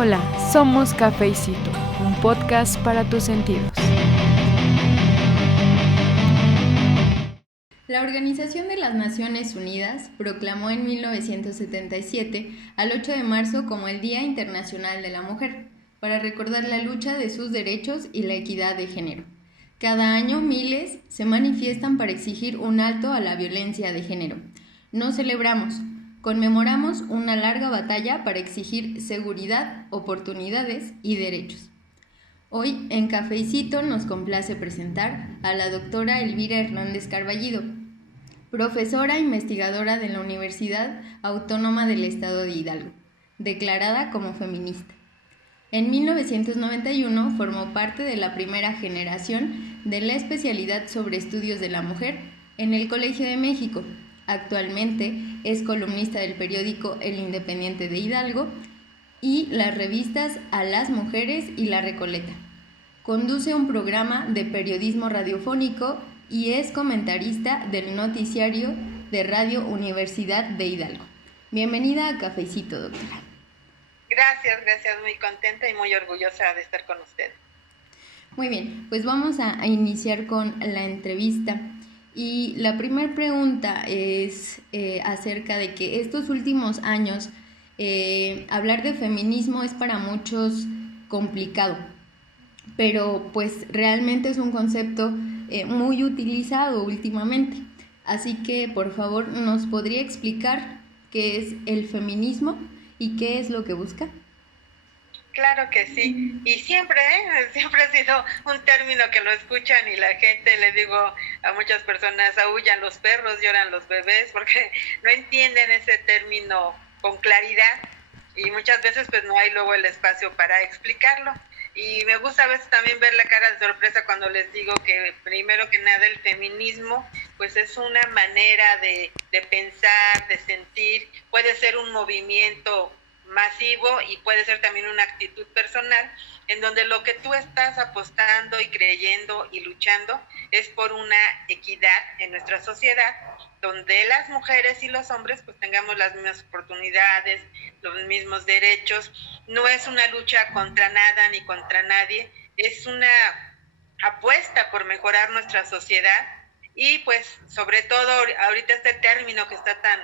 Hola, somos Cafecito, un podcast para tus sentidos. La Organización de las Naciones Unidas proclamó en 1977 al 8 de marzo como el Día Internacional de la Mujer, para recordar la lucha de sus derechos y la equidad de género. Cada año miles se manifiestan para exigir un alto a la violencia de género. No celebramos, conmemoramos una larga batalla para exigir seguridad, oportunidades y derechos. Hoy en Cafecito nos complace presentar a la doctora Elvira Hernández Carballido, profesora investigadora de la Universidad Autónoma del Estado de Hidalgo, declarada como feminista. En 1991 formó parte de la primera generación de la especialidad sobre estudios de la mujer en el Colegio de México. Actualmente es columnista del periódico El Independiente de Hidalgo y las revistas A las Mujeres y La Recoleta. Conduce un programa de periodismo radiofónico y es comentarista del noticiario de Radio Universidad de Hidalgo. Bienvenida a Cafecito, doctora. Gracias, muy contenta y muy orgullosa de estar con usted. Muy bien, pues vamos a iniciar con la entrevista. Y la primera pregunta es acerca de que estos últimos años hablar de feminismo es para muchos complicado, pero pues realmente es un concepto muy utilizado últimamente. Así que por favor nos podría explicar qué es el feminismo y qué es lo que busca. Claro que sí, y siempre ha sido un término que lo escuchan y la gente, le digo a muchas personas, aúllan los perros, lloran los bebés, porque no entienden ese término con claridad y muchas veces pues no hay luego el espacio para explicarlo. Y me gusta a veces también ver la cara de sorpresa cuando les digo que primero que nada el feminismo pues es una manera de pensar, de sentir, puede ser un movimiento masivo y puede ser también una actitud personal en donde lo que tú estás apostando y creyendo y luchando es por una equidad en nuestra sociedad, donde las mujeres y los hombres pues tengamos las mismas oportunidades, los mismos derechos. No es una lucha contra nada ni contra nadie, es una apuesta por mejorar nuestra sociedad y pues sobre todo ahorita este término que está tan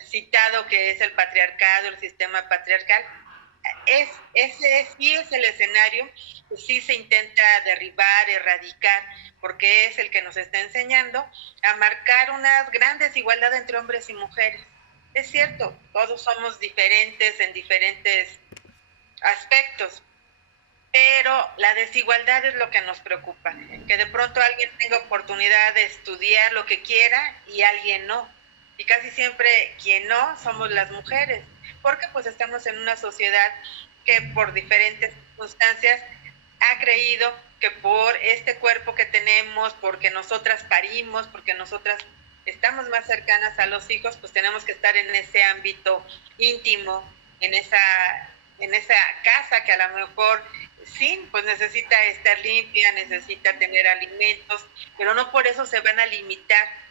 citado, que es el patriarcado, el sistema patriarcal, ese sí es el escenario que sí se intenta derribar, erradicar, porque es el que nos está enseñando a marcar una gran desigualdad entre hombres y mujeres. Es cierto, todos somos diferentes en diferentes aspectos, pero la desigualdad es lo que nos preocupa, que de pronto alguien tenga oportunidad de estudiar lo que quiera y alguien no. Y casi siempre quien no somos las mujeres, porque pues estamos en una sociedad que por diferentes circunstancias ha creído que por este cuerpo que tenemos, porque nosotras parimos, porque nosotras estamos más cercanas a los hijos, pues tenemos que estar en ese ámbito íntimo, en esa casa que a lo mejor sí, pues necesita estar limpia, necesita tener alimentos, pero no por eso se van a limitar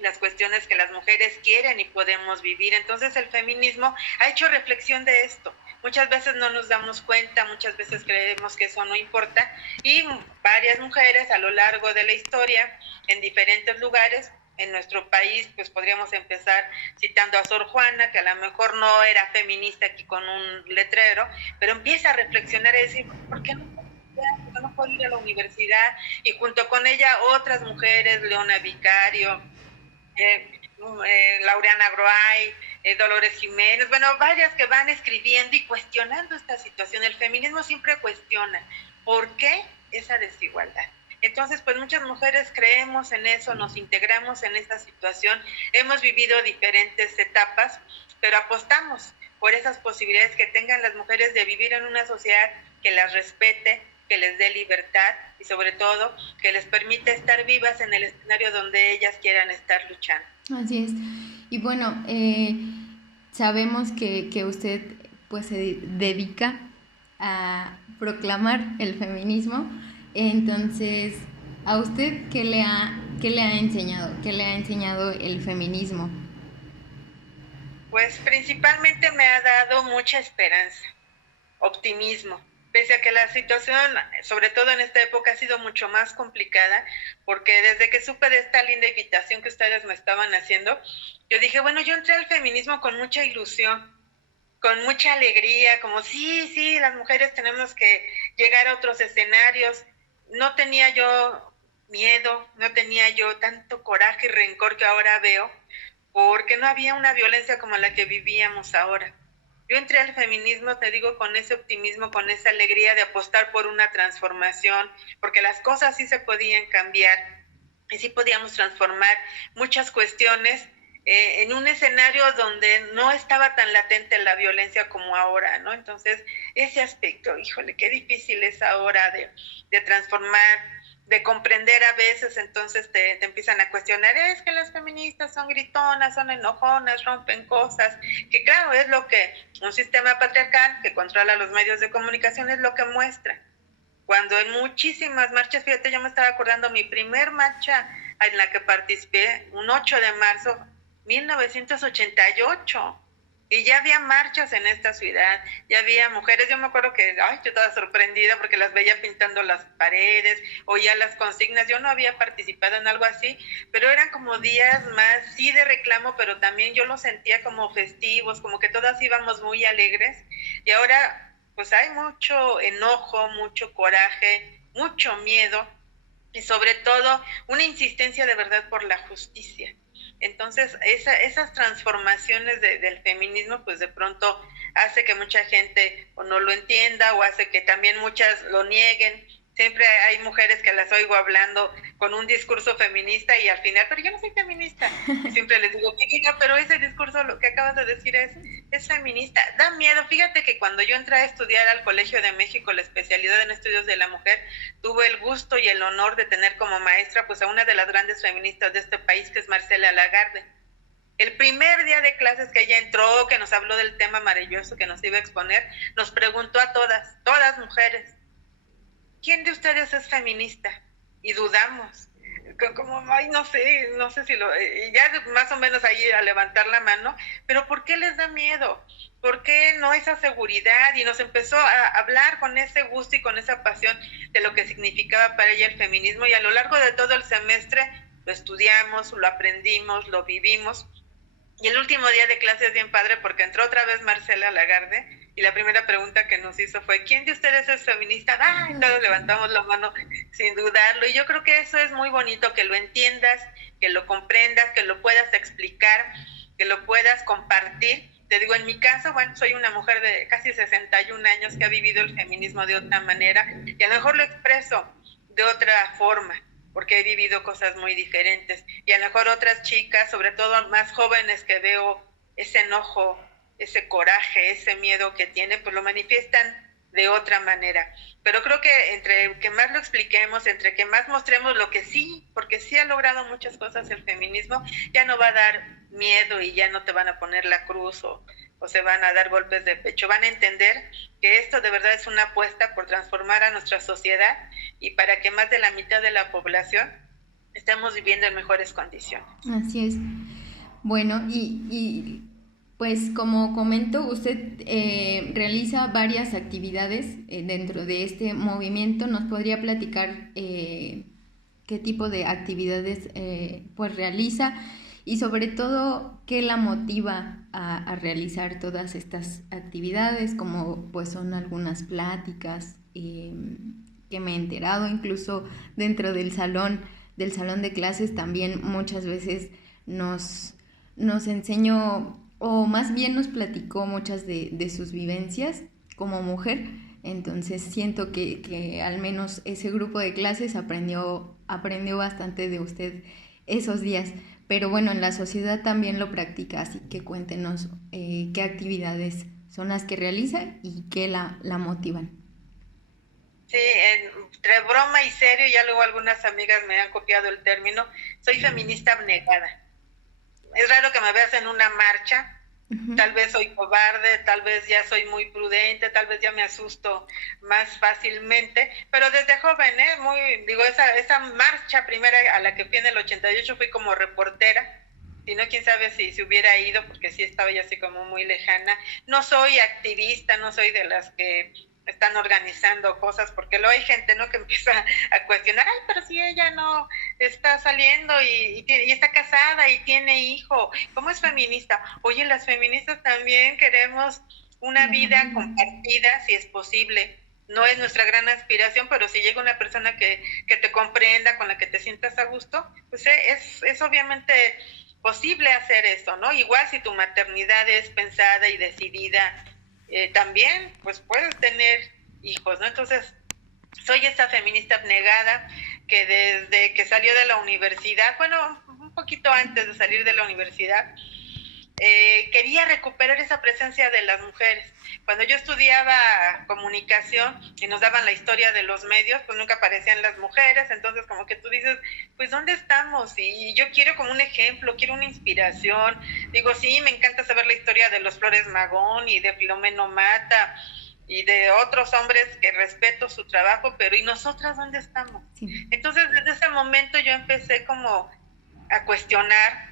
las cuestiones que las mujeres quieren y podemos vivir. Entonces el feminismo ha hecho reflexión de esto. Muchas veces no nos damos cuenta, muchas veces creemos que eso no importa y varias mujeres a lo largo de la historia en diferentes lugares en nuestro país, pues podríamos empezar citando a Sor Juana, que a lo mejor no era feminista aquí con un letrero, pero empieza a reflexionar y decir, ¿por qué no puedo ir a la universidad? Y junto con ella otras mujeres, Leona Vicario, Laureana Groay, Dolores Jiménez, bueno, varias que van escribiendo y cuestionando esta situación. El feminismo siempre cuestiona ¿por qué esa desigualdad? Entonces, pues muchas mujeres creemos en eso, nos integramos en esta situación, hemos vivido diferentes etapas, pero apostamos por esas posibilidades que tengan las mujeres de vivir en una sociedad que las respete, que les dé libertad y sobre todo que les permite estar vivas en el escenario donde ellas quieran estar luchando. Así es. Y bueno, sabemos que usted pues se dedica a proclamar el feminismo. Entonces, ¿a usted qué le ha enseñado? ¿Qué le ha enseñado el feminismo? Pues principalmente me ha dado mucha esperanza. optimismo. Pese a que la situación, sobre todo en esta época, ha sido mucho más complicada, porque desde que supe de esta linda invitación que ustedes me estaban haciendo, yo dije, bueno, yo entré al feminismo con mucha ilusión, con mucha alegría, como sí, las mujeres tenemos que llegar a otros escenarios. No tenía yo miedo, no tenía yo tanto coraje y rencor que ahora veo, porque no había una violencia como la que vivíamos ahora. Yo entré al feminismo, te digo, con ese optimismo, con esa alegría de apostar por una transformación, porque las cosas sí se podían cambiar y sí podíamos transformar muchas cuestiones en un escenario donde no estaba tan latente la violencia como ahora, ¿no? Entonces, ese aspecto, híjole, qué difícil es ahora de transformar, de comprender a veces. Entonces te empiezan a cuestionar, es que las feministas son gritonas, son enojonas, rompen cosas, que claro, es lo que un sistema patriarcal que controla los medios de comunicación es lo que muestra. Cuando en muchísimas marchas, fíjate, yo me estaba acordando, mi primer marcha en la que participé, un 8 de marzo, 1988, y ya había marchas en esta ciudad, ya había mujeres. Yo me acuerdo que, yo estaba sorprendida porque las veía pintando las paredes, oía las consignas. Yo no había participado en algo así, pero eran como días más, sí, de reclamo, pero también yo los sentía como festivos, como que todas íbamos muy alegres, y ahora pues hay mucho enojo, mucho coraje, mucho miedo, y sobre todo una insistencia de verdad por la justicia. Entonces, esas transformaciones del feminismo, pues de pronto hace que mucha gente o no lo entienda, o hace que también muchas lo nieguen. Siempre hay mujeres que las oigo hablando con un discurso feminista y al final, pero yo no soy feminista. Y siempre les digo, pero ese discurso, lo que acabas de decir es feminista. Da miedo. Fíjate que cuando yo entré a estudiar al Colegio de México, la especialidad en estudios de la mujer, tuve el gusto y el honor de tener como maestra pues a una de las grandes feministas de este país, que es Marcela Lagarde. El primer día de clases que ella entró, que nos habló del tema maravilloso que nos iba a exponer, nos preguntó a todas mujeres, ¿quién de ustedes es feminista? Y dudamos, como, no sé si lo, ya más o menos ahí a levantar la mano, pero ¿por qué les da miedo? ¿Por qué no esa seguridad? Y nos empezó a hablar con ese gusto y con esa pasión de lo que significaba para ella el feminismo, y a lo largo de todo el semestre lo estudiamos, lo aprendimos, lo vivimos. Y el último día de clase es bien padre porque entró otra vez Marcela Lagarde, y la primera pregunta que nos hizo fue, ¿quién de ustedes es feminista? Y todos levantamos la mano sin dudarlo. Y yo creo que eso es muy bonito, que lo entiendas, que lo comprendas, que lo puedas explicar, que lo puedas compartir. Te digo, en mi caso, bueno, soy una mujer de casi 61 años que ha vivido el feminismo de otra manera, y a lo mejor lo expreso de otra forma, porque he vivido cosas muy diferentes. Y a lo mejor otras chicas, sobre todo más jóvenes, que veo ese enojo, ese coraje, ese miedo que tienen, pues lo manifiestan de otra manera. Pero creo que entre que más lo expliquemos, entre que más mostremos lo que sí, porque sí ha logrado muchas cosas el feminismo, ya no va a dar miedo y ya no te van a poner la cruz o se van a dar golpes de pecho. Van a entender que esto de verdad es una apuesta por transformar a nuestra sociedad y para que más de la mitad de la población estemos viviendo en mejores condiciones. Así es. Bueno, y pues como comentó, usted realiza varias actividades dentro de este movimiento. ¿Nos podría platicar qué tipo de actividades pues realiza? Y sobre todo, ¿qué la motiva a realizar todas estas actividades? Como pues son algunas pláticas que me he enterado, incluso dentro del salón de clases también muchas veces nos enseñó, o más bien nos platicó muchas de sus vivencias como mujer. Entonces siento que al menos ese grupo de clases aprendió bastante de usted esos días. Pero bueno, en la sociedad también lo practica, así que cuéntenos qué actividades son las que realiza y qué la motivan. Sí, entre broma y serio, ya luego algunas amigas me han copiado el término, soy feminista abnegada. Es raro que me veas en una marcha. Tal vez soy cobarde, tal vez ya soy muy prudente, tal vez ya me asusto más fácilmente, pero desde joven, esa marcha primera a la que fui en el 88 fui como reportera, si no, quién sabe si hubiera ido, porque sí estaba yo así como muy lejana. No soy activista, no soy de las que están organizando cosas, porque luego hay gente, ¿no?, que empieza a cuestionar, ay, pero si ella no está saliendo y está casada y tiene hijo, ¿cómo es feminista? Oye, las feministas también queremos una vida compartida, si es posible. No es nuestra gran aspiración, pero si llega una persona que te comprenda, con la que te sientas a gusto, pues es obviamente posible hacer eso, ¿no? Igual si tu maternidad es pensada y decidida, también pues puedes tener hijos, ¿no? Entonces, soy esa feminista abnegada que desde que salió de la universidad, bueno, un poquito antes de salir de la universidad, quería recuperar esa presencia de las mujeres. Cuando yo estudiaba comunicación y nos daban la historia de los medios, pues nunca aparecían las mujeres, entonces como que tú dices, pues ¿dónde estamos? Y yo quiero como un ejemplo, quiero una inspiración. Digo, sí, me encanta saber la historia de los Flores Magón y de Filomeno Mata y de otros hombres que respeto su trabajo, pero ¿y nosotras dónde estamos? Sí. Entonces desde ese momento yo empecé como a cuestionar.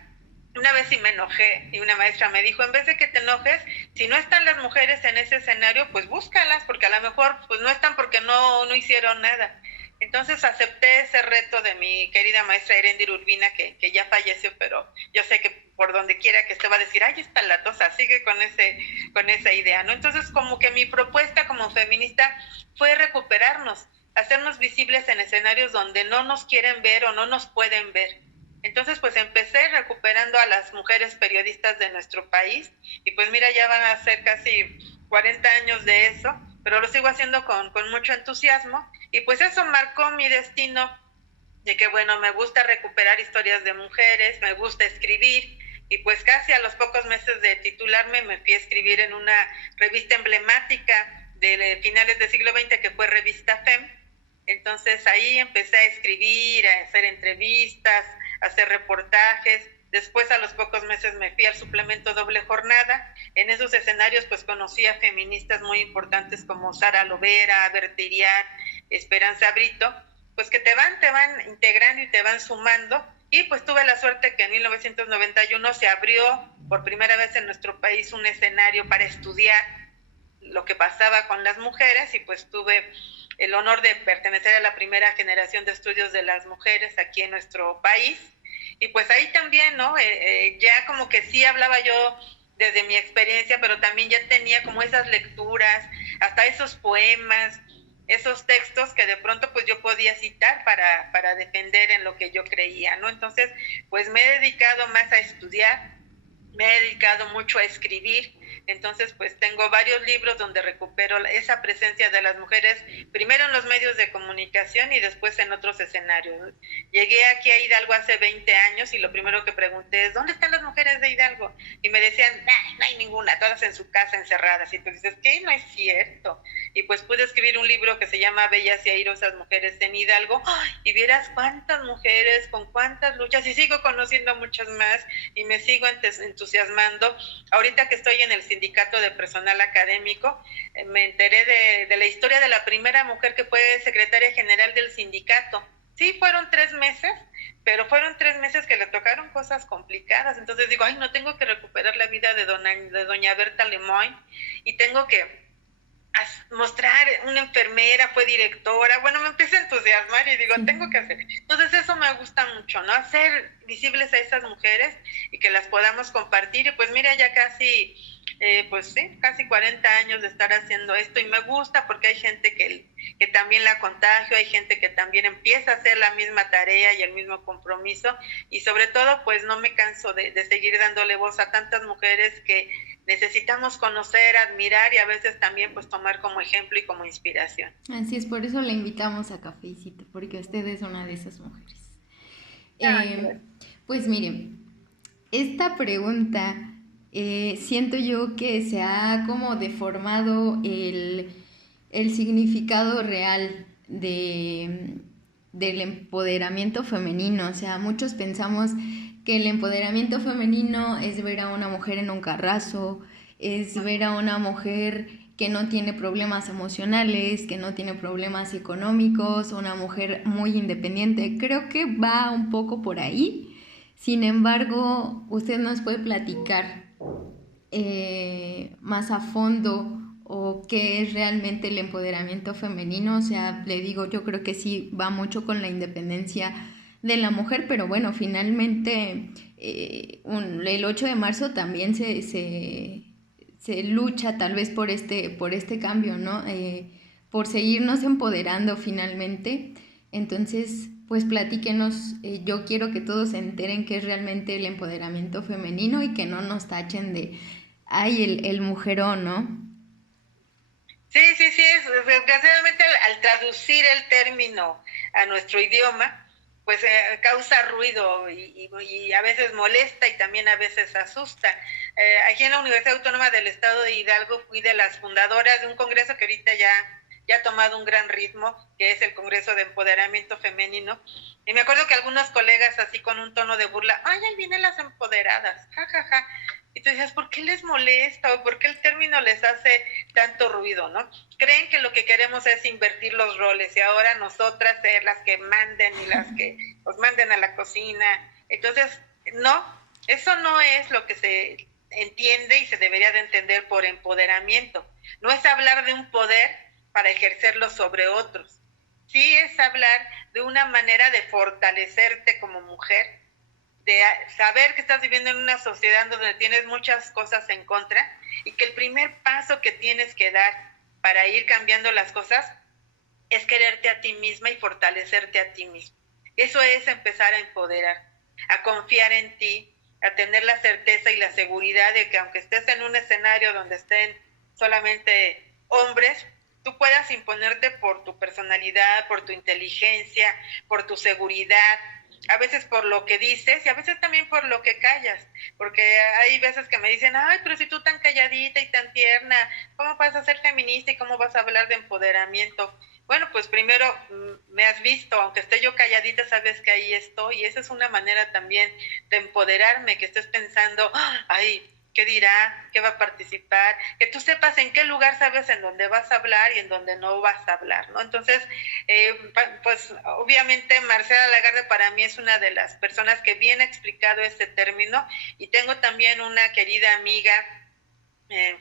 Una vez sí me enojé y una maestra me dijo, en vez de que te enojes, si no están las mujeres en ese escenario, pues búscalas, porque a lo mejor pues no están porque no hicieron nada. Entonces acepté ese reto de mi querida maestra Erendir Urbina, que ya falleció, pero yo sé que por donde quiera que esté va a decir, ay, está latosa, sigue con esa idea, ¿no? Entonces como que mi propuesta como feminista fue recuperarnos, hacernos visibles en escenarios donde no nos quieren ver o no nos pueden ver. Entonces, pues empecé recuperando a las mujeres periodistas de nuestro país y pues mira, ya van a ser casi 40 años de eso, pero lo sigo haciendo con mucho entusiasmo y pues eso marcó mi destino de que, bueno, me gusta recuperar historias de mujeres, me gusta escribir y pues casi a los pocos meses de titularme me fui a escribir en una revista emblemática de finales del siglo XX que fue Revista FEM. Entonces ahí empecé a escribir, a hacer entrevistas, hacer reportajes. Después a los pocos meses me fui al suplemento Doble Jornada. En esos escenarios pues conocí a feministas muy importantes como Sara Lovera, Berta Iriart, Esperanza Brito, pues que te van integrando y te van sumando. Y pues tuve la suerte que en 1991 se abrió por primera vez en nuestro país un escenario para estudiar lo que pasaba con las mujeres y pues tuve el honor de pertenecer a la primera generación de estudios de las mujeres aquí en nuestro país. Y pues ahí también, ¿no? Ya como que sí hablaba yo desde mi experiencia, pero también ya tenía como esas lecturas, hasta esos poemas, esos textos que de pronto pues yo podía citar para defender en lo que yo creía, ¿no? Entonces, pues me he dedicado más a estudiar, me he dedicado mucho a escribir. Entonces, pues tengo varios libros donde recupero esa presencia de las mujeres, primero en los medios de comunicación y después en otros escenarios. Llegué aquí a Hidalgo hace 20 años y lo primero que pregunté es, ¿dónde están las mujeres de Hidalgo? Y me decían, no hay ninguna, todas en su casa encerradas. Y tú dices, ¿qué? No es cierto. Y pues pude escribir un libro que se llama Bellas y Airosas Mujeres en Hidalgo, y vieras cuántas mujeres, con cuántas luchas, y sigo conociendo muchas más, y me sigo entusiasmando. Ahorita que estoy en el sindicato de personal académico, me enteré de la historia de la primera mujer que fue secretaria general del sindicato. Sí, fueron 3 meses, pero fueron 3 meses que le tocaron cosas complicadas. Entonces digo, ay, no, tengo que recuperar la vida de doña Berta Lemoyne y tengo que mostrar, una enfermera, fue directora, bueno, me empecé a entusiasmar y digo, tengo que hacer. Entonces eso me gusta mucho, ¿no? Hacer visibles a esas mujeres y que las podamos compartir. Y pues mira, ya casi, pues sí, casi 40 años de estar haciendo esto y me gusta porque hay gente que también la contagio, hay gente que también empieza a hacer la misma tarea y el mismo compromiso y sobre todo pues no me canso de seguir dándole voz a tantas mujeres que necesitamos conocer, admirar y a veces también pues tomar como ejemplo y como inspiración. Así es, por eso la invitamos a Cafecito, porque usted es una de esas mujeres. Pues miren, esta pregunta siento yo que se ha como deformado el significado real del empoderamiento femenino. O sea, muchos pensamos que el empoderamiento femenino es ver a una mujer en un carrazo, es ver a una mujer que no tiene problemas emocionales, que no tiene problemas económicos, una mujer muy independiente. Creo que va un poco por ahí. Sin embargo, usted nos puede platicar más a fondo o qué es realmente el empoderamiento femenino. O sea, le digo, yo creo que sí va mucho con la independencia de la mujer, pero bueno, finalmente el 8 de marzo también se lucha tal vez por este cambio, ¿no? Por seguirnos empoderando finalmente. Entonces, pues platíquenos, yo quiero que todos se enteren qué es realmente el empoderamiento femenino y que no nos tachen de, ay, el mujerón, ¿no? Sí, desgraciadamente al traducir el término a nuestro idioma, pues causa ruido y a veces molesta y también a veces asusta. Aquí en la Universidad Autónoma del Estado de Hidalgo fui de las fundadoras de un congreso que ahorita ya ha tomado un gran ritmo, que es el Congreso de Empoderamiento Femenino. Y me acuerdo que algunos colegas así con un tono de burla, ay, ahí vienen las empoderadas, jajaja. Y tú dices, ¿por qué les molesta o por qué el término les hace tanto ruido, no? Creen que lo que queremos es invertir los roles y ahora nosotras ser las que manden y las que os manden a la cocina. Entonces, no, eso no es lo que se entiende y se debería de entender por empoderamiento. No es hablar de un poder para ejercerlo sobre otros. Sí es hablar de una manera de fortalecerte como mujer, de saber que estás viviendo en una sociedad donde tienes muchas cosas en contra y que el primer paso que tienes que dar para ir cambiando las cosas es quererte a ti misma y fortalecerte a ti mismo. Eso es empezar a empoderar, a confiar en ti, a tener la certeza y la seguridad de que aunque estés en un escenario donde estén solamente hombres, tú puedas imponerte por tu personalidad, por tu inteligencia, por tu seguridad, a veces por lo que dices y a veces también por lo que callas, porque hay veces que me dicen, ay, pero si tú tan calladita y tan tierna, ¿cómo vas a ser feminista y cómo vas a hablar de empoderamiento? Bueno, pues primero me has visto, aunque esté yo calladita, sabes que ahí estoy, y esa es una manera también de empoderarme, que estés pensando, ay, ¿qué dirá? ¿Qué va a participar? Que tú sepas en qué lugar sabes en dónde vas a hablar y en dónde no vas a hablar, ¿no? Entonces, pues obviamente Marcela Lagarde para mí es una de las personas que bien ha explicado este término, y tengo también una querida amiga,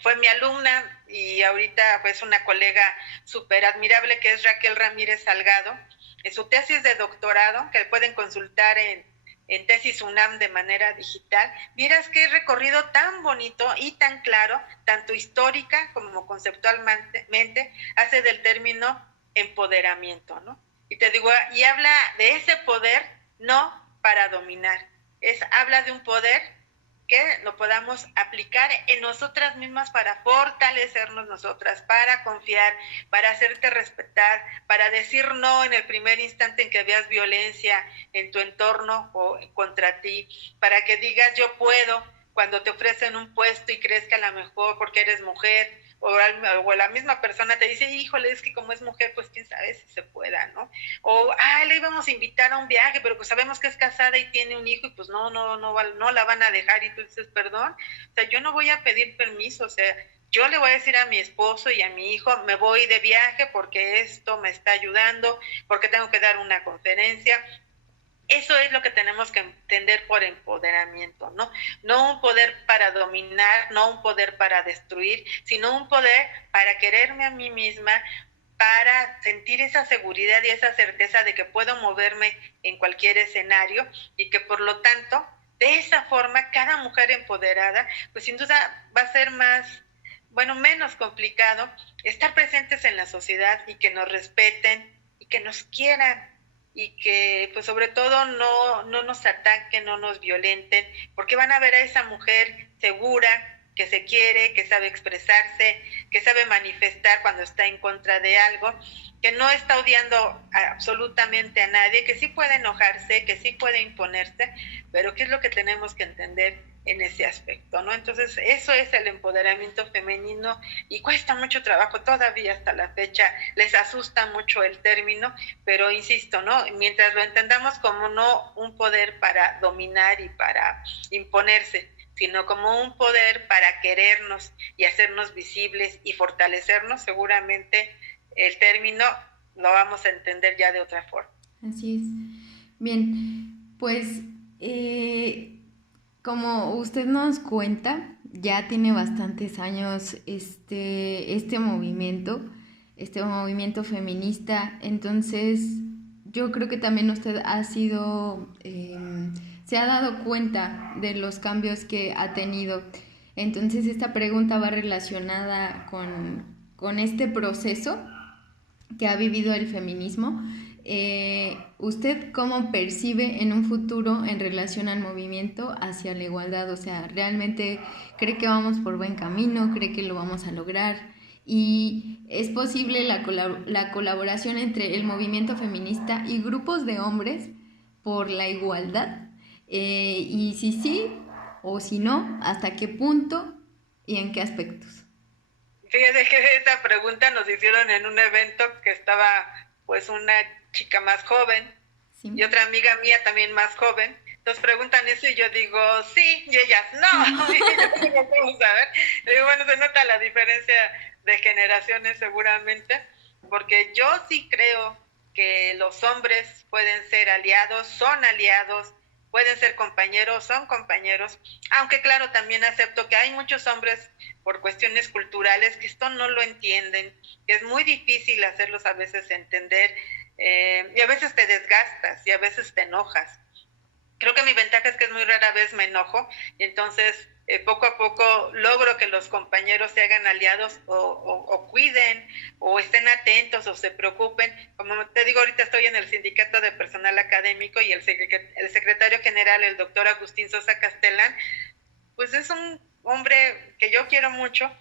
fue mi alumna y ahorita pues una colega súper admirable, que es Raquel Ramírez Salgado, en su tesis de doctorado, que pueden consultar en Tesis UNAM de manera digital. Vieras qué recorrido tan bonito y tan claro, tanto histórica como conceptualmente, hace del término empoderamiento, ¿no? Y te digo, y habla de ese poder no para dominar, habla de un poder que lo podamos aplicar en nosotras mismas para fortalecernos nosotras, para confiar, para hacerte respetar, para decir no en el primer instante en que veas violencia en tu entorno o contra ti, para que digas yo puedo cuando te ofrecen un puesto y crees que a lo mejor porque eres mujer o la misma persona te dice, híjole, es que como es mujer, pues quién sabe si se pueda, ¿no? O, le íbamos a invitar a un viaje, pero pues sabemos que es casada y tiene un hijo y pues no la van a dejar, y tú dices, perdón, o sea, yo no voy a pedir permiso, o sea, yo le voy a decir a mi esposo y a mi hijo, me voy de viaje porque esto me está ayudando, porque tengo que dar una conferencia. Eso es lo que tenemos que entender por empoderamiento, ¿no? No un poder para dominar, no un poder para destruir, sino un poder para quererme a mí misma, para sentir esa seguridad y esa certeza de que puedo moverme en cualquier escenario y que por lo tanto, de esa forma, cada mujer empoderada, pues sin duda va a ser menos complicado estar presentes en la sociedad y que nos respeten y que nos quieran, y que pues sobre todo no nos ataquen, no nos violenten, porque van a ver a esa mujer segura, que se quiere, que sabe expresarse, que sabe manifestar cuando está en contra de algo, que no está odiando absolutamente a nadie, que sí puede enojarse, que sí puede imponerse, pero ¿qué es lo que tenemos que entender en ese aspecto, ¿no? Entonces, eso es el empoderamiento femenino y cuesta mucho trabajo todavía hasta la fecha, les asusta mucho el término, pero insisto, ¿no? Mientras lo entendamos como no un poder para dominar y para imponerse, sino como un poder para querernos y hacernos visibles y fortalecernos, seguramente el término lo vamos a entender ya de otra forma. Así es. Bien, pues Como usted nos cuenta, ya tiene bastantes años este movimiento feminista. Entonces yo creo que también usted se ha dado cuenta de los cambios que ha tenido. Entonces esta pregunta va relacionada con este proceso que ha vivido el feminismo. ¿Usted cómo percibe en un futuro en relación al movimiento hacia la igualdad? O sea, ¿realmente cree que vamos por buen camino? ¿Cree que lo vamos a lograr? ¿Y es posible la colaboración entre el movimiento feminista y grupos de hombres por la igualdad? Y si sí o si no, ¿hasta qué punto y en qué aspectos? Fíjate que esta pregunta nos hicieron en un evento que estaba pues una chica más joven sí. Y otra amiga mía también más joven. Entonces preguntan eso y yo digo sí, y ellas no. Y yo digo, vamos a ver. Y digo, bueno, se nota la diferencia de generaciones seguramente, porque yo sí creo que los hombres pueden ser aliados, son aliados, pueden ser compañeros, son compañeros, aunque claro, también acepto que hay muchos hombres por cuestiones culturales que esto no lo entienden, que es muy difícil hacerlos a veces entender, y a veces te desgastas y a veces te enojas. Creo que mi ventaja es que es muy rara vez me enojo, y entonces poco a poco logro que los compañeros se hagan aliados o cuiden, o estén atentos, o se preocupen. Como te digo, ahorita estoy en el sindicato de personal académico y el secretario general, el doctor Agustín Sosa Castellán, pues es un hombre que yo quiero mucho,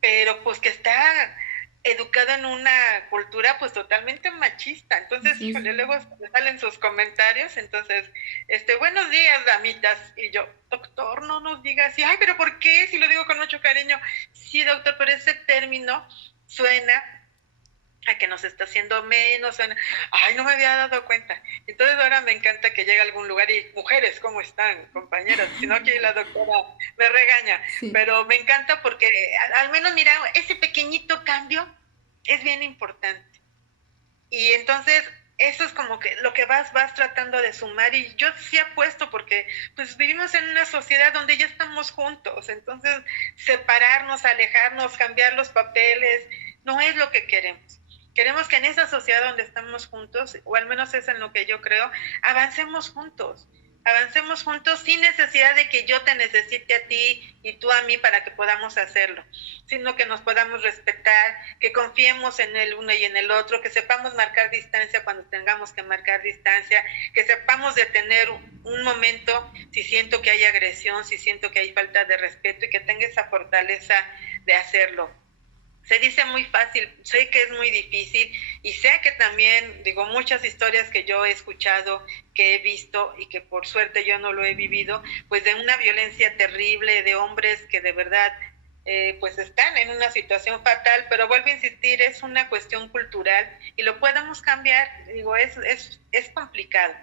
pero pues que está educado en una cultura pues totalmente machista. Entonces, sí. Híjole, luego salen sus comentarios, entonces, buenos días, damitas, y yo, doctor, no nos diga así. Ay, pero ¿por qué? Si lo digo con mucho cariño. Sí, doctor, pero ese término suena a que nos está haciendo menos, suena, ay, no me había dado cuenta. Entonces ahora me encanta que llegue a algún lugar y, mujeres, ¿cómo están, compañeras? Si no, aquí la doctora me regaña, sí. Pero me encanta porque al menos, mira, ese pequeñito cambio es bien importante. Y entonces eso es como que lo que vas tratando de sumar, y yo sí apuesto porque pues vivimos en una sociedad donde ya estamos juntos, entonces separarnos, alejarnos, cambiar los papeles, no es lo que queremos. Queremos que en esa sociedad donde estamos juntos, o al menos es en lo que yo creo, avancemos juntos sin necesidad de que yo te necesite a ti y tú a mí para que podamos hacerlo, sino que nos podamos respetar, que confiemos en el uno y en el otro, que sepamos marcar distancia cuando tengamos que marcar distancia, que sepamos detener un momento si siento que hay agresión, si siento que hay falta de respeto, y que tenga esa fortaleza de hacerlo. Se dice muy fácil, sé que es muy difícil, y sé que también, digo, muchas historias que yo he escuchado, que he visto y que por suerte yo no lo he vivido, pues de una violencia terrible, de hombres que de verdad pues están en una situación fatal, pero vuelvo a insistir, es una cuestión cultural y lo podemos cambiar. Digo, es complicado,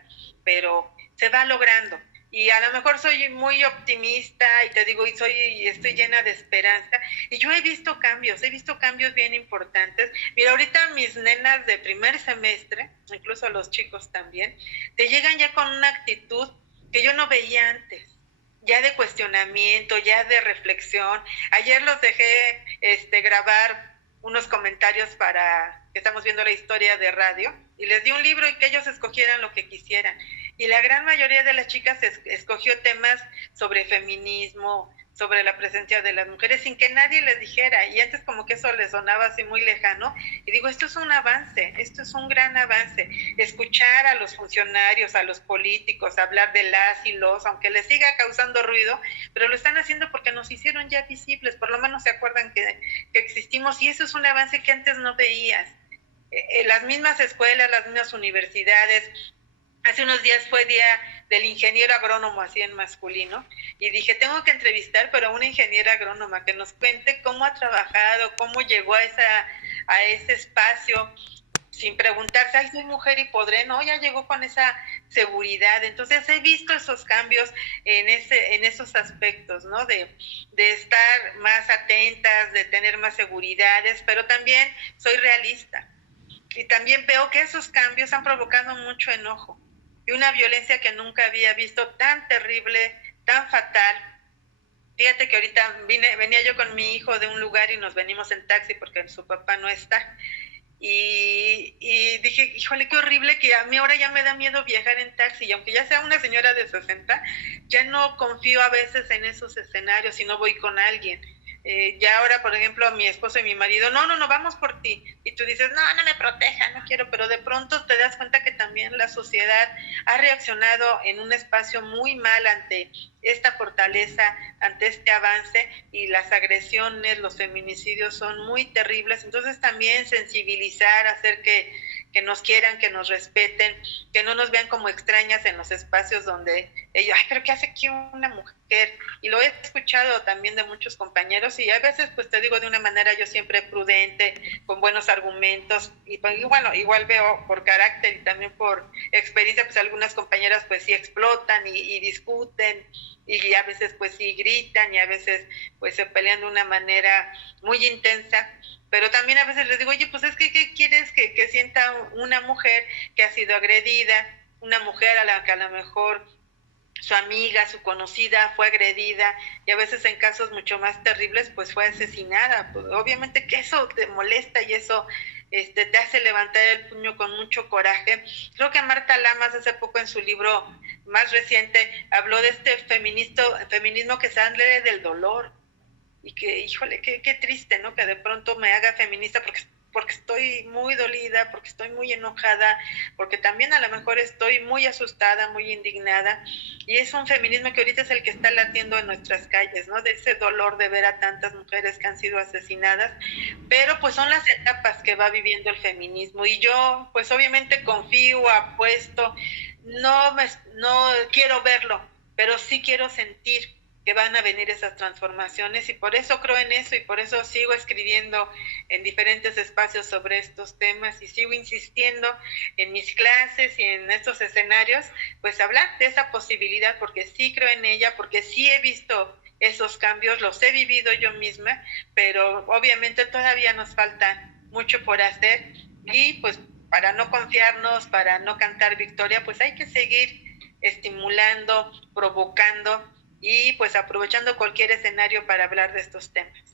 pero se va logrando. Y a lo mejor soy muy optimista y te digo, estoy llena de esperanza, y yo he visto cambios bien importantes. Mira, ahorita mis nenas de primer semestre, incluso los chicos también, te llegan ya con una actitud que yo no veía antes, ya de cuestionamiento, ya de reflexión. Ayer los dejé grabar unos comentarios para que estamos viendo la historia de radio, y les di un libro y que ellos escogieran lo que quisieran. Y la gran mayoría de las chicas escogió temas sobre feminismo, sobre la presencia de las mujeres, sin que nadie les dijera. Y antes como que eso les sonaba así muy lejano. Y digo, esto es un avance, esto es un gran avance. Escuchar a los funcionarios, a los políticos, hablar de las y los, aunque les siga causando ruido, pero lo están haciendo porque nos hicieron ya visibles, por lo menos se acuerdan que existimos, y eso es un avance que antes no veías. Las mismas escuelas, las mismas universidades. Hace unos días fue día del ingeniero agrónomo, así en masculino, y dije, tengo que entrevistar pero a una ingeniera agrónoma que nos cuente cómo ha trabajado, cómo llegó a ese espacio, sin preguntarse, ay, soy mujer y podré, no, ya llegó con esa seguridad. Entonces he visto esos cambios en esos aspectos, ¿no? De estar más atentas, de tener más seguridades, pero también soy realista. Y también veo que esos cambios han provocado mucho enojo. y una violencia que nunca había visto, tan terrible, tan fatal. Fíjate que ahorita venía yo con mi hijo de un lugar y nos venimos en taxi porque su papá no está. Y dije, híjole, qué horrible que a mí ahora ya me da miedo viajar en taxi, y aunque ya sea una señora de 60, ya no confío a veces en esos escenarios si no voy con alguien. Ya ahora, por ejemplo, mi esposo y mi marido, no, vamos por ti. Y tú dices, no me proteja, no quiero, pero de pronto te das cuenta que también la sociedad ha reaccionado en un espacio muy mal ante esta fortaleza, ante este avance, y las agresiones, los feminicidios son muy terribles. Entonces también sensibilizar, hacer que nos quieran, que nos respeten, que no nos vean como extrañas en los espacios donde ellos, ay, pero ¿qué hace aquí una mujer? Y lo he escuchado también de muchos compañeros, y a veces, pues te digo de una manera yo siempre prudente, con buenos argumentos, y bueno, igual veo por carácter y también por experiencia, pues algunas compañeras pues sí explotan y discuten, y a veces pues sí gritan, y a veces pues se pelean de una manera muy intensa. Pero también a veces les digo, oye, pues es que ¿qué quieres que sienta una mujer que ha sido agredida, una mujer a la que a lo mejor su amiga, su conocida fue agredida, y a veces en casos mucho más terribles pues fue asesinada? Pues obviamente que eso te molesta, y eso te hace levantar el puño con mucho coraje. Creo que Marta Lamas hace poco en su libro más reciente habló de este feminismo que sale del dolor, y que, híjole, qué triste, ¿no? Que de pronto me haga feminista porque estoy muy dolida, porque estoy muy enojada, porque también a lo mejor estoy muy asustada, muy indignada, y es un feminismo que ahorita es el que está latiendo en nuestras calles, ¿no? De ese dolor de ver a tantas mujeres que han sido asesinadas, pero pues son las etapas que va viviendo el feminismo, y yo pues obviamente confío, apuesto, no quiero verlo, pero sí quiero sentir que van a venir esas transformaciones, y por eso creo en eso, y por eso sigo escribiendo en diferentes espacios sobre estos temas, y sigo insistiendo en mis clases y en estos escenarios, pues hablar de esa posibilidad, porque sí creo en ella, porque sí he visto esos cambios, los he vivido yo misma, pero obviamente todavía nos falta mucho por hacer, y pues para no confiarnos, para no cantar victoria, pues hay que seguir estimulando, provocando, y pues aprovechando cualquier escenario para hablar de estos temas.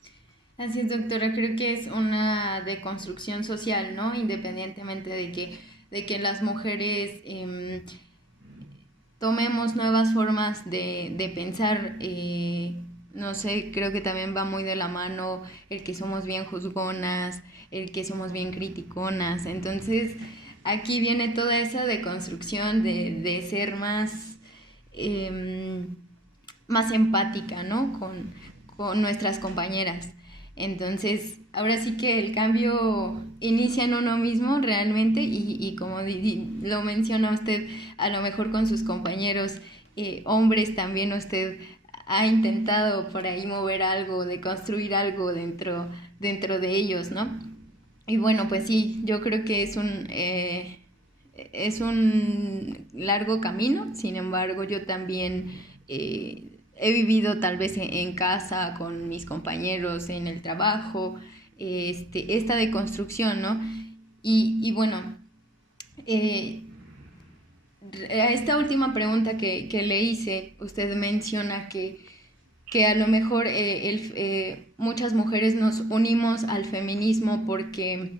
Así es, doctora, creo que es una deconstrucción social, ¿no? Independientemente de que las mujeres tomemos nuevas formas de pensar, no sé, creo que también va muy de la mano el que somos bien juzgonas, el que somos bien criticonas. Entonces aquí viene toda esa deconstrucción de ser más empática, ¿no? Con nuestras compañeras. Entonces, ahora sí que el cambio inicia en uno mismo realmente, y como lo menciona usted, a lo mejor con sus compañeros hombres también usted ha intentado por ahí mover algo, de construir algo dentro de ellos, ¿no? Y bueno, pues sí, yo creo que es un largo camino. Sin embargo, yo también he vivido tal vez en casa, con mis compañeros, en el trabajo, esta deconstrucción, ¿no? Y bueno, a esta última pregunta que le hice, usted menciona que a lo mejor muchas mujeres nos unimos al feminismo porque,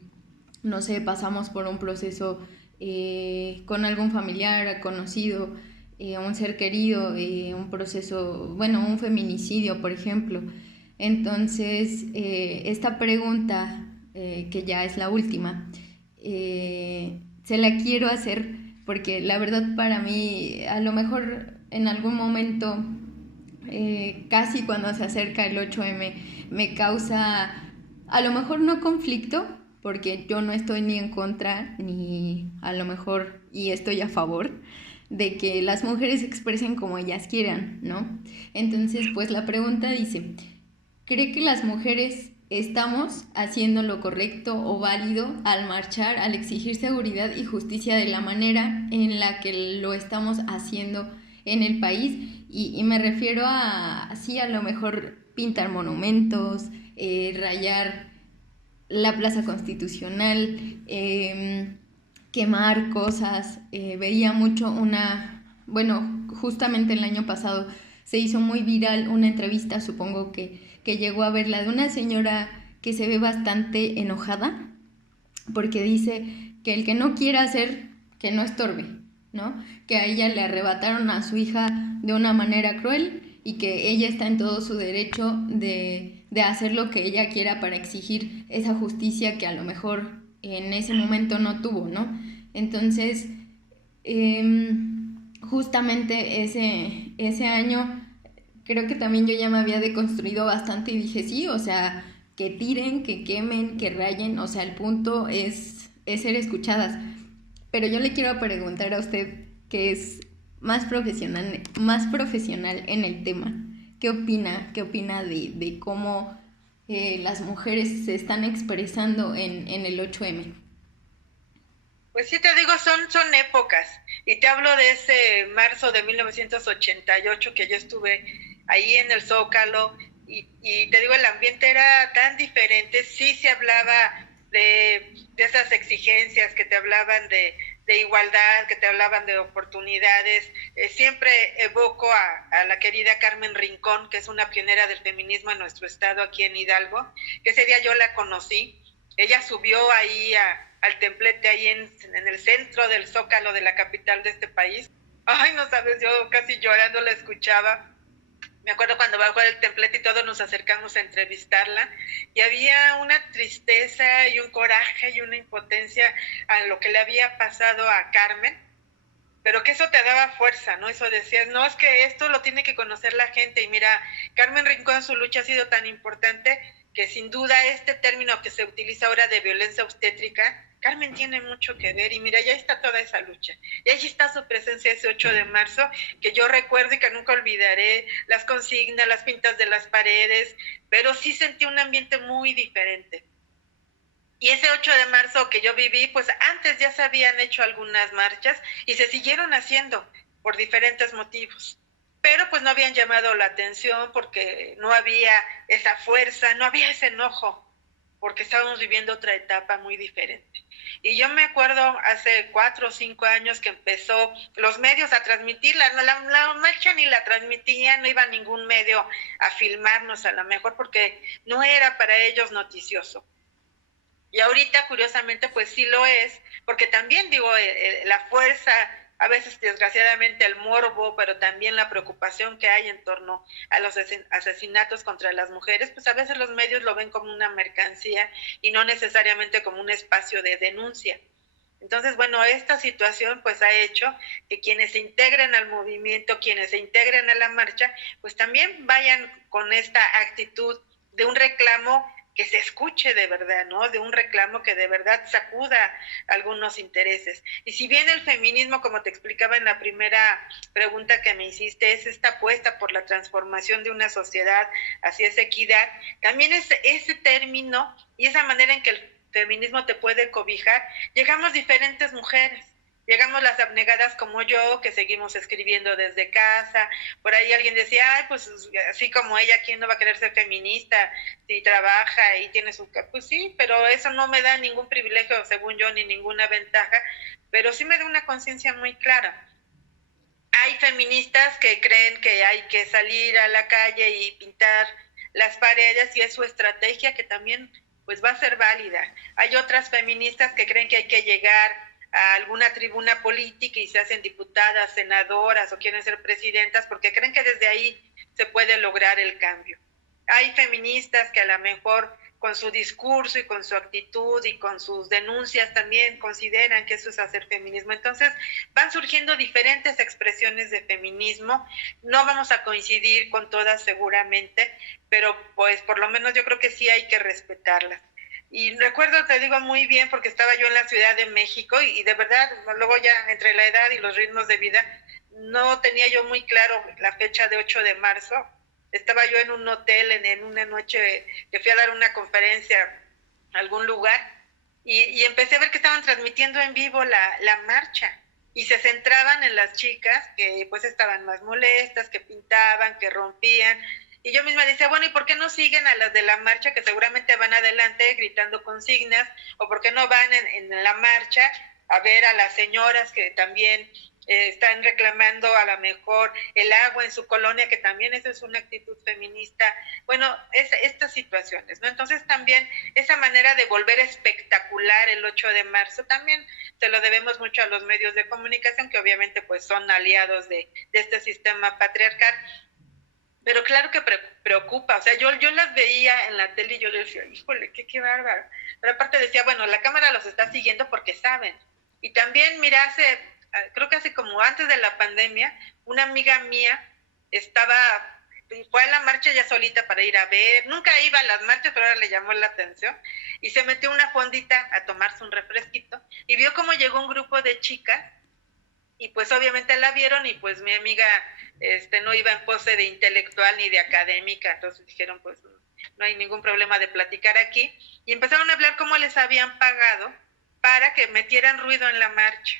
no sé, pasamos por un proceso con algún familiar, conocido, un ser querido, un proceso, bueno, un feminicidio, por ejemplo. Entonces, esta pregunta, que ya es la última, se la quiero hacer porque la verdad para mí, a lo mejor en algún momento, casi cuando se acerca el 8M, me causa, a lo mejor no conflicto, porque yo no estoy ni en contra, ni a lo mejor, y estoy a favor de que las mujeres se expresen como ellas quieran, ¿no? Entonces, pues la pregunta dice, ¿cree que las mujeres estamos haciendo lo correcto o válido al marchar, al exigir seguridad y justicia de la manera en la que lo estamos haciendo en el país? Y me refiero a, así, a lo mejor pintar monumentos, rayar la Plaza Constitucional, quemar cosas. Veía mucho justamente el año pasado se hizo muy viral una entrevista, supongo que llegó a verla, de una señora que se ve bastante enojada porque dice que el que no quiera hacer, que no estorbe, ¿no? Que a ella le arrebataron a su hija de una manera cruel y que ella está en todo su derecho de hacer lo que ella quiera para exigir esa justicia que a lo mejor en ese momento no tuvo, ¿no? Entonces, justamente ese año creo que también yo ya me había deconstruido bastante y dije, sí, o sea, que tiren, que quemen, que rayen, o sea, el punto es ser escuchadas. Pero yo le quiero preguntar a usted, que es más profesional en el tema, ¿qué opina de cómo las mujeres se están expresando en el 8M? Pues sí, te digo, son épocas. Y te hablo de ese marzo de 1988 que yo estuve ahí en el Zócalo. Y te digo, el ambiente era tan diferente. Sí se hablaba de esas exigencias que te hablaban de igualdad, que te hablaban de oportunidades. Siempre evoco a la querida Carmen Rincón, que es una pionera del feminismo en nuestro estado, aquí en Hidalgo, que ese día yo la conocí. Ella subió ahí al templete, ahí en el centro del Zócalo de la capital de este país. Ay, no sabes, yo casi llorando la escuchaba. Me acuerdo cuando bajó del templete y todos nos acercamos a entrevistarla, y había una tristeza y un coraje y una impotencia a lo que le había pasado a Carmen, pero que eso te daba fuerza, ¿no? Eso decías, no, es que esto lo tiene que conocer la gente. Y mira, Carmen Rincón, su lucha ha sido tan importante que sin duda este término que se utiliza ahora de violencia obstétrica, Carmen tiene mucho que ver. Y mira, ya está toda esa lucha. Y allí está su presencia ese 8 de marzo, que yo recuerdo y que nunca olvidaré, las consignas, las pintas de las paredes, pero sí sentí un ambiente muy diferente. Y ese 8 de marzo que yo viví, pues antes ya se habían hecho algunas marchas y se siguieron haciendo por diferentes motivos. Pero pues no habían llamado la atención porque no había esa fuerza, no había ese enojo, porque estábamos viviendo otra etapa muy diferente. Y yo me acuerdo hace 4 o 5 años que empezó los medios a transmitirla, la marcha ni la transmitían, no iba ningún medio a filmarnos a lo mejor porque no era para ellos noticioso. Y ahorita, curiosamente, pues sí lo es, porque también digo, la fuerza, a veces desgraciadamente el morbo, pero también la preocupación que hay en torno a los asesinatos contra las mujeres, pues a veces los medios lo ven como una mercancía y no necesariamente como un espacio de denuncia. Entonces, bueno, esta situación pues ha hecho que quienes se integren al movimiento, quienes se integren a la marcha, pues también vayan con esta actitud de un reclamo que se escuche de verdad, ¿no? De un reclamo que de verdad sacuda algunos intereses. Y si bien el feminismo, como te explicaba en la primera pregunta que me hiciste, es esta apuesta por la transformación de una sociedad hacia esa equidad, también es ese término y esa manera en que el feminismo te puede cobijar. Llegamos diferentes mujeres. Llegamos las abnegadas como yo, que seguimos escribiendo desde casa. Por ahí alguien decía, ay, pues así como ella, ¿quién no va a querer ser feminista si trabaja y tiene su... Pues sí, pero eso no me da ningún privilegio, según yo, ni ninguna ventaja, pero sí me da una conciencia muy clara. Hay feministas que creen que hay que salir a la calle y pintar las paredes y es su estrategia que también pues va a ser válida. Hay otras feministas que creen que hay que llegar a alguna tribuna política y se hacen diputadas, senadoras o quieren ser presidentas porque creen que desde ahí se puede lograr el cambio. Hay feministas que a lo mejor con su discurso y con su actitud y con sus denuncias también consideran que eso es hacer feminismo. Entonces van surgiendo diferentes expresiones de feminismo, no vamos a coincidir con todas seguramente, pero pues por lo menos yo creo que sí hay que respetarlas. Y recuerdo, te digo muy bien, porque estaba yo en la Ciudad de México y de verdad, luego ya entre la edad y los ritmos de vida, no tenía yo muy claro la fecha de 8 de marzo. Estaba yo en un hotel en una noche que fui a dar una conferencia a algún lugar y empecé a ver que estaban transmitiendo en vivo la marcha y se centraban en las chicas que pues estaban más molestas, que pintaban, que rompían. Y yo misma decía, bueno, ¿y por qué no siguen a las de la marcha que seguramente van adelante gritando consignas? ¿O por qué no van en la marcha a ver a las señoras que también están reclamando a lo mejor el agua en su colonia, que también esa es una actitud feminista. Bueno, estas situaciones, ¿no? Entonces también esa manera de volver espectacular el 8 de marzo también se lo debemos mucho a los medios de comunicación, que obviamente pues son aliados de este sistema patriarcal. Pero claro que preocupa, o sea, yo las veía en la tele y yo decía, híjole, qué bárbaro. Pero aparte decía, bueno, la cámara los está siguiendo porque saben. Y también, mira, creo que hace como antes de la pandemia, una amiga mía fue a la marcha ya solita para ir a ver, nunca iba a las marchas, pero ahora le llamó la atención, y se metió una fondita a tomarse un refresquito, y vio cómo llegó un grupo de chicas, y pues obviamente la vieron, y pues mi amiga no iba en pose de intelectual ni de académica, entonces dijeron, pues no hay ningún problema de platicar aquí, y empezaron a hablar cómo les habían pagado para que metieran ruido en la marcha.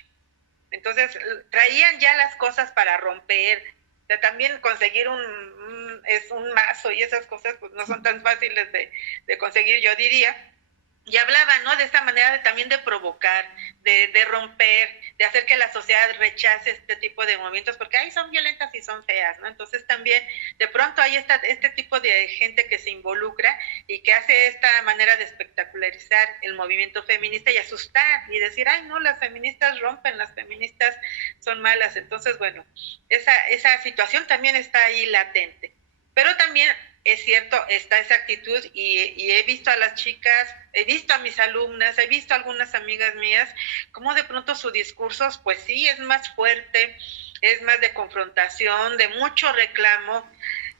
Entonces traían ya las cosas para romper, o sea, también conseguir un mazo y esas cosas pues no son tan fáciles de conseguir, yo diría. Y hablaba, ¿no?, de esta manera también de provocar, de romper, de hacer que la sociedad rechace este tipo de movimientos, porque ahí son violentas y son feas, ¿no? Entonces también de pronto hay este tipo de gente que se involucra y que hace esta manera de espectacularizar el movimiento feminista y asustar y decir, ay, no, las feministas rompen, las feministas son malas. Entonces, bueno, esa situación también está ahí latente. Pero también es cierto, está esa actitud y he visto a las chicas, he visto a mis alumnas, he visto a algunas amigas mías, cómo de pronto su discurso, pues sí, es más fuerte, es más de confrontación, de mucho reclamo,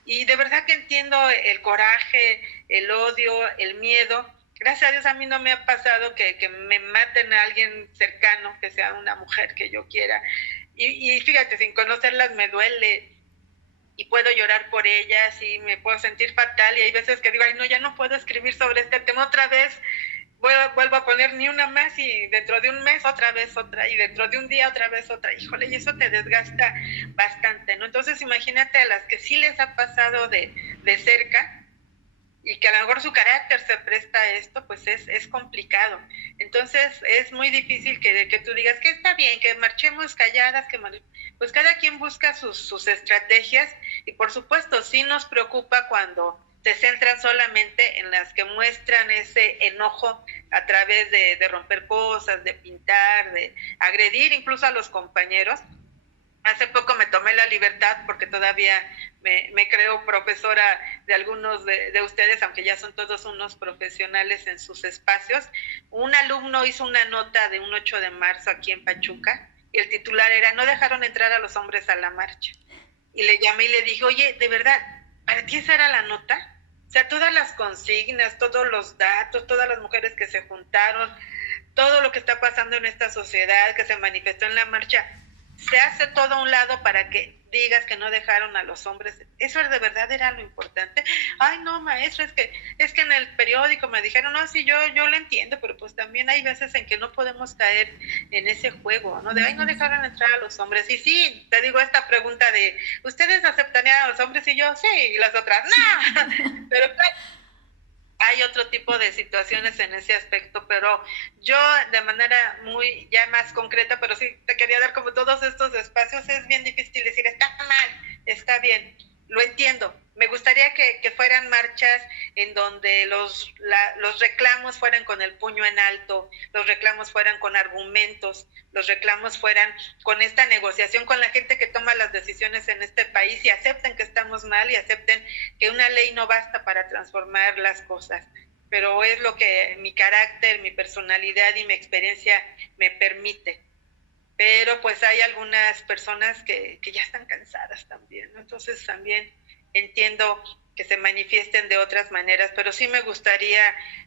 y de verdad que entiendo el coraje, el odio, el miedo. Gracias a Dios a mí no me ha pasado que me maten a alguien cercano, que sea una mujer que yo quiera, y fíjate, sin conocerlas me duele, y puedo llorar por ellas y me puedo sentir fatal, y hay veces que digo, ay no, ya no puedo escribir sobre este tema otra vez, vuelvo a poner ni una más y dentro de un mes otra vez otra y dentro de un día otra vez otra, híjole, y eso te desgasta bastante, ¿no? Entonces imagínate a las que sí les ha pasado de cerca y que a lo mejor su carácter se presta a esto, pues es complicado. Entonces es muy difícil que tú digas que está bien, que marchemos calladas, pues cada quien busca sus estrategias, y por supuesto sí nos preocupa cuando se centran solamente en las que muestran ese enojo a través de romper cosas, de pintar, de agredir incluso a los compañeros. Hace poco me tomé la libertad, porque todavía me creo profesora de algunos de ustedes, aunque ya son todos unos profesionales en sus espacios. Un alumno hizo una nota de un 8 de marzo aquí en Pachuca, y el titular era, no dejaron entrar a los hombres a la marcha. Y le llamé y le dije, oye, ¿de verdad, para ti esa era la nota? O sea, todas las consignas, todos los datos, todas las mujeres que se juntaron, todo lo que está pasando en esta sociedad, que se manifestó en la marcha, se hace todo a un lado para que digas que no dejaron a los hombres. Eso de verdad era lo importante. Ay, no, maestro, es que en el periódico me dijeron, no, sí, yo lo entiendo, pero pues también hay veces en que no podemos caer en ese juego, ¿no? De, ay, no dejaron entrar a los hombres. Y sí, te digo esta pregunta de, ¿ustedes aceptarían a los hombres? Y yo, sí, y las otras, no. Pero hay otro tipo de situaciones en ese aspecto, pero yo de manera muy ya más concreta, pero sí te quería dar como todos estos espacios, es bien difícil decir, está mal, está bien, lo entiendo. Me gustaría que fueran marchas en donde los reclamos fueran con el puño en alto, los reclamos fueran con argumentos, los reclamos fueran con esta negociación con la gente que toma las decisiones en este país, y acepten que estamos mal y acepten que una ley no basta para transformar las cosas. Pero es lo que mi carácter, mi personalidad y mi experiencia me permite. Pero pues hay algunas personas que ya están cansadas también, ¿no? Entonces también entiendo que se manifiesten de otras maneras, pero sí me gustaría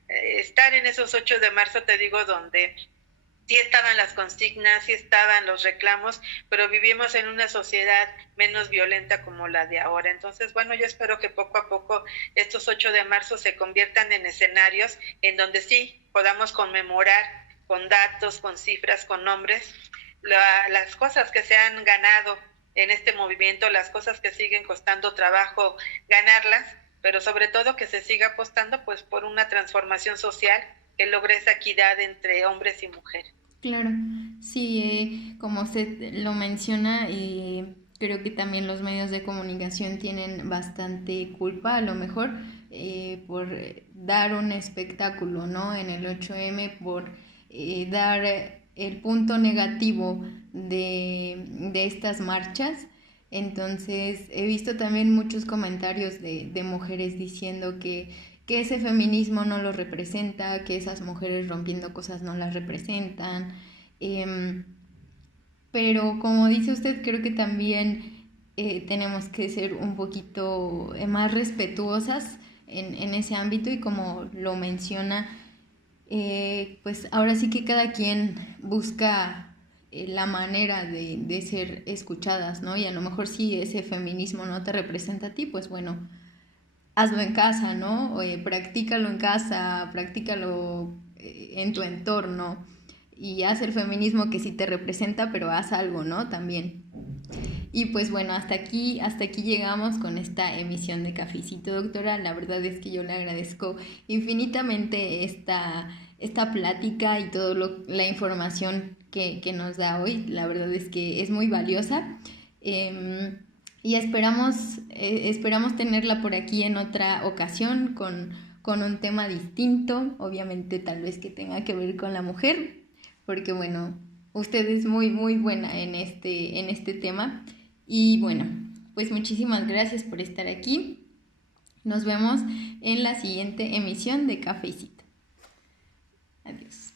estar en esos 8 de marzo, te digo, donde sí estaban las consignas, sí estaban los reclamos, pero vivimos en una sociedad menos violenta como la de ahora. Entonces, bueno, yo espero que poco a poco estos 8 de marzo se conviertan en escenarios en donde sí podamos conmemorar con datos, con cifras, con nombres, las cosas que se han ganado en este movimiento, las cosas que siguen costando trabajo ganarlas, pero sobre todo que se siga apostando pues por una transformación social que logre esa equidad entre hombres y mujeres. Claro, sí, como usted lo menciona, creo que también los medios de comunicación tienen bastante culpa, a lo mejor, por dar un espectáculo, ¿no? En el 8M, por dar el punto negativo de estas marchas. Entonces, he visto también muchos comentarios de mujeres diciendo que ese feminismo no lo representa, que esas mujeres rompiendo cosas no las representan. Pero como dice usted, creo que también tenemos que ser un poquito más respetuosas en ese ámbito, y como lo menciona, pues ahora sí que cada quien busca la manera de ser escuchadas, ¿no? Y a lo mejor si ese feminismo no te representa a ti, pues bueno, hazlo en casa, ¿no? Practícalo en casa, practícalo en tu entorno, y haz el feminismo que sí te representa, pero haz algo, ¿no? También. Y pues bueno, hasta aquí llegamos con esta emisión de Cafecito, doctora. La verdad es que yo le agradezco infinitamente esta plática y toda la información que nos da hoy. La verdad es que es muy valiosa. Y esperamos tenerla por aquí en otra ocasión con un tema distinto, obviamente tal vez que tenga que ver con la mujer, porque bueno, usted es muy muy buena en este tema. Y bueno, pues muchísimas gracias por estar aquí. Nos vemos en la siguiente emisión de Cafecito. Adiós.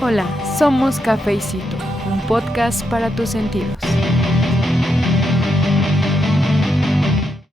Hola, somos Cafecito, un podcast para tus sentidos.